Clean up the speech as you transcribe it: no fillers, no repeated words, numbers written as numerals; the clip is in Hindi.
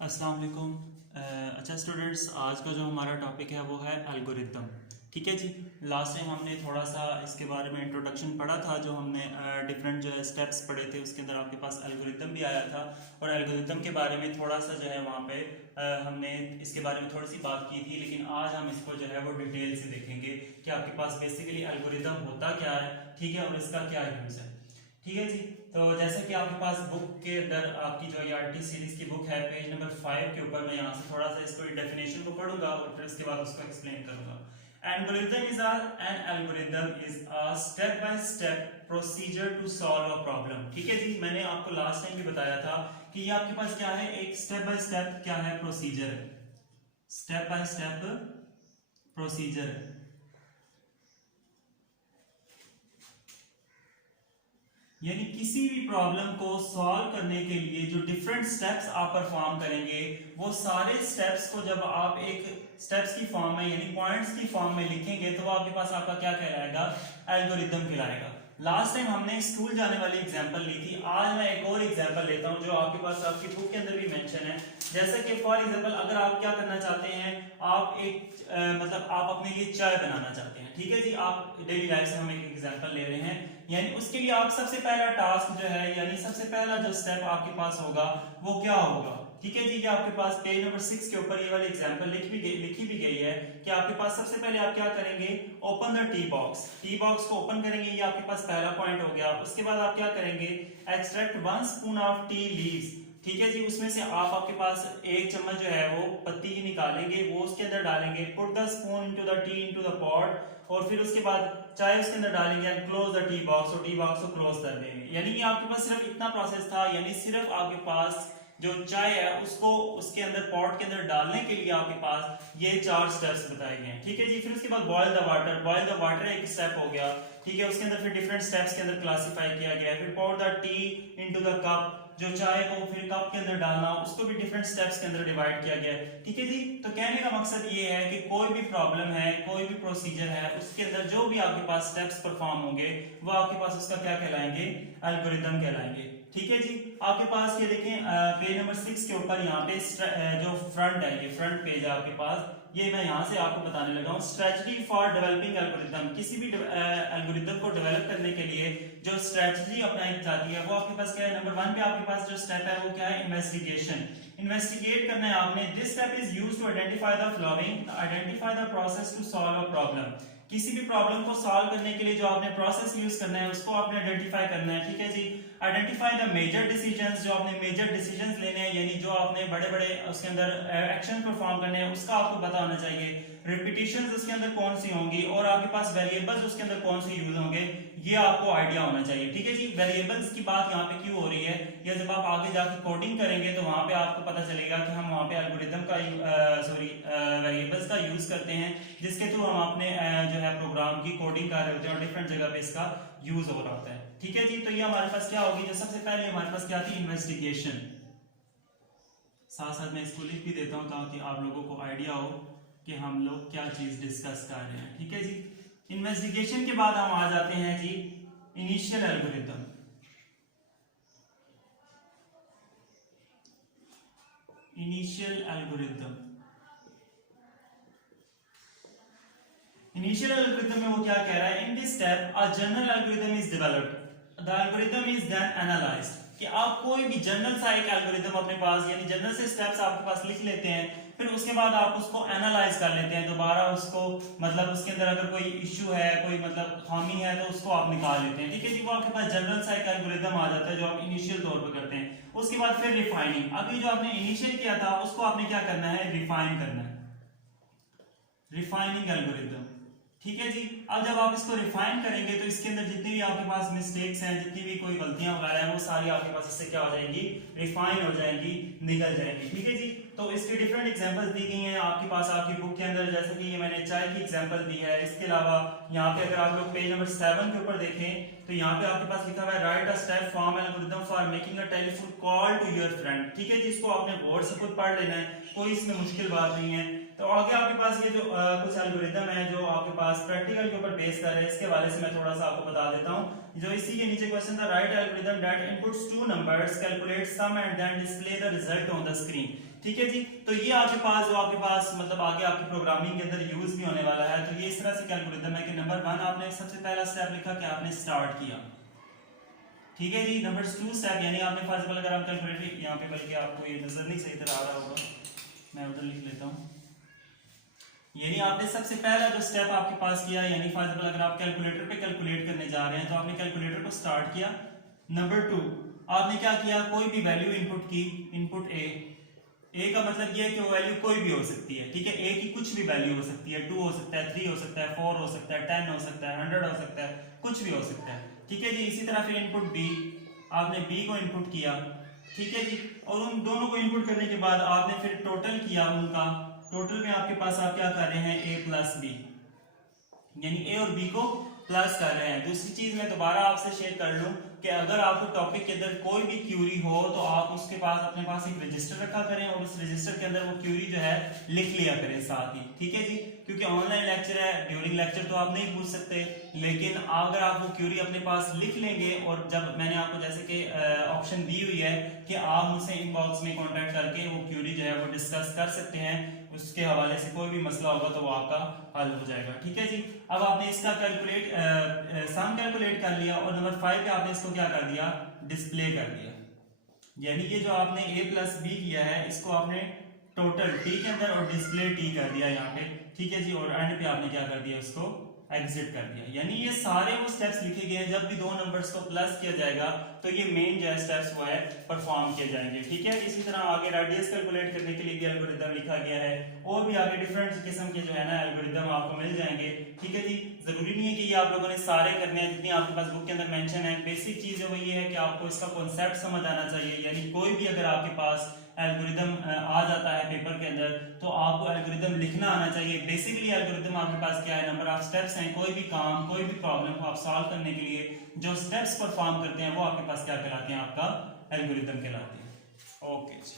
अस्सलाम वालेकुम। अच्छा स्टूडेंट्स, आज का जो हमारा टॉपिक है वो है एल्गोरिदम। ठीक है जी। लास्ट टाइम हमने थोड़ा सा इसके बारे में इंट्रोडक्शन पढ़ा था, जो हमने डिफरेंट जो है स्टेप्स पढ़े थे, उसके अंदर आपके पास एल्गोरिदम भी आया था। और एल्गोरिदम के बारे में थोड़ा सा जो है वहाँ पे हमने इसके बारे में थोड़ी सी बात की थी, लेकिन आज हम इसको जो है वो डिटेल से देखेंगे कि आपके पास बेसिकली एल्गोरिदम होता क्या है, ठीक है, और इसका क्या यूज़ है। ठीक है जी। तो जैसे कि आपके पास बुक के अंदर आपकी जो ईआरटी सीरीज की बुक है, पेज नंबर 5 के ऊपर मैं यहाँ से थोड़ा सा इसको डेफिनेशन को पढ़ूंगा और फिर उसके बाद उसको एक्सप्लेन करूंगा। Algorithm is a step by step procedure to solve a problem. ठीक है जी। मैंने आपको लास्ट टाइम भी बताया था कि ये आपके पास क्या है, एक स्टेप बाय स्टेप क्या है, प्रोसीजर है। स्टेप बाय स्टेप प्रोसीजर है। यानी किसी भी प्रॉब्लम को सॉल्व करने के लिए जो डिफरेंट स्टेप्स आप परफॉर्म करेंगे, वो सारे स्टेप्स को जब आप एक स्टेप्स की फॉर्म में यानी पॉइंट्स की फॉर्म में लिखेंगे तो वो आपके पास आपका क्या कहलाएगा, एल्गोरिदम कहलाएगा। लास्ट टाइम हमने स्कूल जाने वाली एग्जांपल ली थी। आज मैं एक और एग्जांपल लेता हूं जो आपके पास आपकी बुक के अंदर भी मेंशन है। जैसे कि फॉर एग्जांपल, अगर आप क्या करना चाहते हैं, आप एक मतलब आप अपने लिए चाय बनाना चाहते हैं। ठीक है जी। आप डेली लाइफ से हम एक एग्जांपल ले रहे हैं, यानी उसके लिए आप सबसे पहला टास्क जो है, यानी सबसे पहला जो स्टेप आपके पास होगा वो क्या होगा। ठीक है जी। ये आपके पास पेज नंबर 6 के ऊपर ये वाली एग्जांपल लिखी भी गई है कि आपके पास सबसे पहले आप क्या करेंगे, open the T box. T box को ओपन करेंगे, ये आपके पास पहला पॉइंट हो गया। उसके बाद आप क्या करेंगे, extract 1 spoon of tea leaves. ठीक है जी। उसमें से आप आपके पास एक चम्मच जो है वो पत्ती की निकालेंगे, वो उसके अंदर डालेंगे। Put the spoon into the tea into the pot, और फिर उसके बाद चाय उसके अंदर डालेंगे and close the T box, और टी बॉक्स को क्लोज कर देंगे। यानी कि आपके पास सिर्फ इतना प्रोसेस था, यानी सिर्फ आपके पास जो चाय है उसको उसके अंदर पॉट के अंदर डालने के लिए आपके पास ये 4 स्टेप्स बताए गए हैं। ठीक है जी। फिर उसके बाद boil the water. Boil the water एक स्टेप हो गया। ठीक है। उसके अंदर फिर डिफरेंट स्टेप्स के अंदर क्लासिफाई किया गया है। फिर pour the tea into the cup, जो चाय को फिर कप के अंदर डालना, उसको भी डिफरेंट स्टेप्स के अंदर डिवाइड किया गया है। ठीक है जी। तो कहने का मकसद ये है कि कोई भी प्रॉब्लम है, कोई भी प्रोसीजर है, उसके अंदर जो भी आपके पास स्टेप्स परफॉर्म होंगे वो आपके पास उसका क्या कहलाएंगे, एल्गोरिदम कहलाएंगे। ठीक है जी। आपके पास ये देखें पेज नंबर 6 के ऊपर यहाँ पे जो फ्रंट है, ये फ्रंट पेज है आपके पास, ये मैं यहाँ से आपको बताने लगा हूँ। Strategy for developing algorithm. किसी भी एल्गोरिदम को डेवलप करने के लिए जो स्ट्रेटजी अपनाई जाती है वो आपके पास क्या है, नंबर 1 पे आपके पास जो स्टेप है वो क्या है, इन्वेस्टिगेशन। इन्वेस्टिगेट करना है आपने। This step is used to identify the following, identify the process to solve a problem. किसी भी प्रॉब्लम को सॉल्व करने के लिए जो आपने प्रोसेस यूज करना है उसको आपने आइडेंटिफाई करना है। ठीक है जी। Identify the major decisions. जो आपने मेजर डिसीजंस लेने हैं, यानी जो आपने बड़े बड़े उसके अंदर एक्शन परफॉर्म करने हैं, उसका आपको पता होना चाहिए। रिपीटिशंस उसके अंदर कौन सी होंगी और आपके पास वेरिएबल्स उसके अंदर कौन से यूज होंगे, ये आपको आइडिया होना चाहिए। ठीक है जी। वेरिएबल्स की बात यहाँ पे क्यों हो रही है, या जब आप आगे जाके कोडिंग करेंगे तो वहां पे आपको पता चलेगा कि हम वहां पे एल्गोरिदम का वेरिएबल्स का यूज करते हैं, जिसके थ्रू हम अपने जो है प्रोग्राम की कोडिंग कर रहे होते हैं और डिफरेंट जगह पे इसका यूज हो रहा होता है। ठीक है जी। तो ये हमारे पास क्या होगी, जो सबसे पहले हमारे पास क्या थी, इन्वेस्टिगेशन। साथ साथ मैं इसको लिख भी देता हूं ताकि आप लोगों को आइडिया हो कि हम लोग क्या चीज डिस्कस कर रहे हैं। ठीक है जी। इन्वेस्टिगेशन के बाद हम आ जाते हैं जी initial algorithm. Initial algorithm. Initial algorithm में वो क्या कह रहा है, in this step a general algorithm is developed, the algorithm is then analysed. कि आप कोई भी जनरल सा एक एल्गोरिदम अपने पास, यानी जनरल से स्टेप्स आपके पास लिख लेते हैं, फिर उसके बाद आप उसको एनालाइज कर लेते हैं दोबारा उसको, मतलब उसके अंदर अगर कोई इश्यू है, कोई मतलब खामी है, तो उसको आप निकाल लेते हैं। ठीक है जी। वो आपके पास जनरल सा एक एल्गोरिदम आ जाता है जो आप इनिशियल तौर पर करते हैं। उसके बाद फिर रिफाइनिंग। अभी जो आपने इनिशियल किया था उसको आपने क्या करना है, रिफाइन करना है, रिफाइनिंग एल्गोरिदम। ठीक है जी। अब जब आप इसको रिफाइन करेंगे तो इसके अंदर जितनी भी आपके पास मिस्टेक्स हैं, जितनी भी कोई गलतियां वगैरह हैं, वो सारी आपके पास इससे क्या हो जाएंगी, रिफाइन हो जाएंगी, निकल जाएंगी। ठीक है जी। तो इसके डिफरेंट एग्जांपल्स दी गई हैं आपके पास आपकी बुक के अंदर, जैसे कि ये मैंने चाय की एग्जांपल दी है। इसके अलावा यहाँ पे अगर आप लोग पेज नंबर 7 के ऊपर देखें तो यहाँ पे आपके पास लिखा हुआ है, write a step form algorithm for making a telephone call to your friend. ठीक है जी। इसको आपने गौर से खुद पढ़ लेना है, कोई इसमें मुश्किल बात नहीं है। तो आगे आपके पास ये जो कुछ एल्गोरिदम है जो आपके पास प्रैक्टिकल के ऊपर बेस कर रहे हैं, इसके हवाले से मैं थोड़ा सा आपको बता देता हूं। जो इसी के नीचे क्वेश्चन था, write algorithm that inputs two numbers, calculate sum and then display the result on the screen. ठीक है जी। तो ये आपके पास जो आपके पास मतलब आगे आपकी प्रोग्रामिंग के अंदर यूज भी होने वाला है। तो ये इस तरह से कैलकुलेटर है कि नंबर 1 आपने सबसे पहला स्टेप लिखा कि आपने स्टार्ट किया, ठीक है जी। नंबर 2 स्टेप यानी आपने फॉर एग्जांपल अगर हम कैलकुलेटर यहाँ पे, बल्कि आपको ये नजर नहीं सही तरह आ रहा होगा, मैं उधर लिख लेता हूँ। यानी आपने सबसे पहला जो स्टेप आपके पास किया, यानी फॉर एग्जांपल अगर आप कैलकुलेटर पे कैलकुलेट करने जा रहे हैं तो आपने कैलकुलेटर को स्टार्ट किया। नंबर 2 आपने क्या किया, कोई भी वैल्यू इनपुट की, इनपुट ए का मतलब ये है कि वो वैल्यू कोई भी हो सकती है, ठीक है। ए की कुछ भी वैल्यू हो सकती है, 2 हो सकता है, 3 हो सकता है, 4 हो सकता है, 10 हो सकता है, 100 हो सकता है, कुछ भी हो सकता है, ठीक है जी। इसी तरह फिर इनपुट बी, आपने बी को इनपुट किया, ठीक है जी। और उन दोनों को इनपुट करने के बाद आपने फिर टोटल किया उनका, टोटल में आपके पास आप क्या कर रहे हैं, ए प्लस बी, यानी ए और बी को प्लस कर रहे हैं। दूसरी चीज मैं दोबारा आपसे शेयर कर लूं कि अगर आपको टॉपिक के अंदर कोई भी क्यूरी हो तो आप उसके पास अपने पास एक रजिस्टर रखा करें और उस रजिस्टर के अंदर वो क्यूरी जो है लिख लिया करें साथ ही, ठीक है जी। क्योंकि ऑनलाइन लेक्चर है, ड्यूरिंग लेक्चर तो आप नहीं पूछ सकते, लेकिन अगर आप वो क्यूरी अपने पास लिख लेंगे और जब मैंने आपको जैसे कि ऑप्शन दी हुई है कि आप मुझसे इनबॉक्स में कॉन्टेक्ट करके वो क्यूरी जो है वो डिस्कस कर सकते हैं, उसके हवाले से कोई भी मसला होगा तो वो आपका हल हो जाएगा, ठीक है जी। अब आपने इसका सम कैलकुलेट कर लिया और नंबर 5 पे आपने इसको क्या कर दिया, डिस्प्ले कर दिया। यानी ये जो आपने a प्लस बी किया है इसको आपने टोटल टी के अंदर और डिस्प्ले टी कर दिया यहाँ पे, ठीक है जी। और एंड पे आपने क्या कर दिया, उसको एग्जिट कर दिया। यानी ये सारे वो स्टेप्स लिखे गए हैं, जब भी दो नंबर्स को प्लस किया जाएगा तो ये मेन जो है स्टेप्स वो है परफॉर्म किए जाएंगे, ठीक है। इसी तरह आगे रेडियस कैलकुलेट करने के लिए भी एल्गोरिथम लिखा गया है, और भी आगे डिफरेंट किस्म के जो है ना एल्गोरिथम आपको मिल जाएंगे, ठीक है जी। जरूरी नहीं है कि ये आप लोगों ने सारे करने हैं जितनी आपके पास बुक के अंदर मेंशन है। बेसिक चीज है वो ये है कि आपको इसका कॉन्सेप्ट समझ आना चाहिए। यानी कोई भी अगर आपके पास एल्गोरिथम आ जाता है पेपर के अंदर तो आपको एल्गोरिथम लिखना आना चाहिए। बेसिकली एल्गोरिथम आपके पास क्या है, नंबर ऑफ स्टेप्स हैं। कोई भी काम, कोई भी प्रॉब्लम को आप सॉल्व करने के लिए जो स्टेप्स परफॉर्म करते हैं वो आपके पास क्या कहलाते हैं, आपका एल्गोरिथम कहलाते हैं। ओके जी।